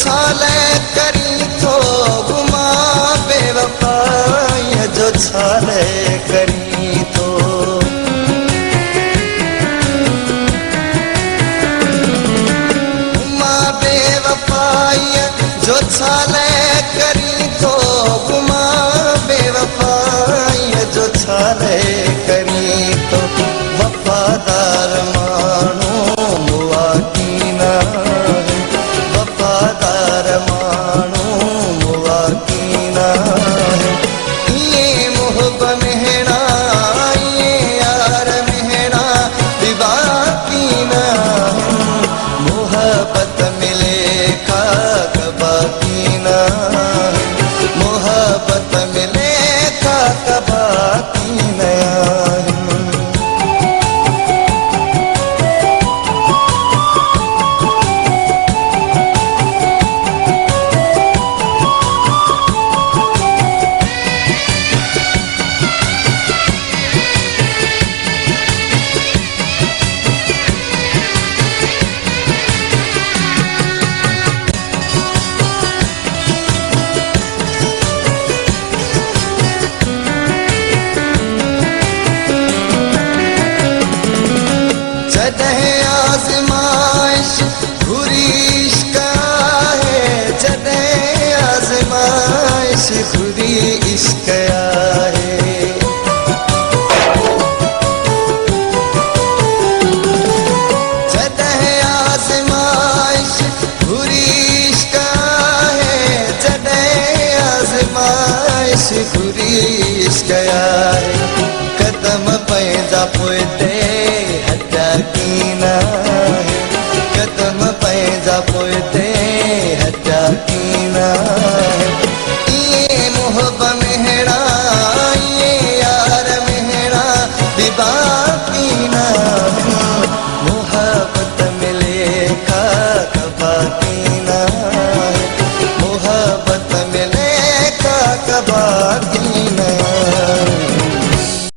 छाले करी तो गुमा बेवफाई जो छाले करी तो गुमा बेवफाई जो छाले करी तो गुमा बेवफाई जो छाले करी तो वफादार मानो मुआ की ना वफादार मानो मुआ की ना ये मोहब मेहना ये यार मेहना विवा की ना मोहब्बत मिले का कबा की ना मोहब्बत मिले का कबा की नया आजमाइश बुरी इश्क है जदे आजमाइश बुरी इश्क है जदे आजमाइश बुरी इश्क है जदे आजमाइश बुरी इश्क है कदम पैदा पोते कदम पैदा पोते हटा कीना ये मोहब मेहरा ये यार मेहरा विवा कीना मोहब्बत मिले का कबा कीना मोहब्बत मिले का कबा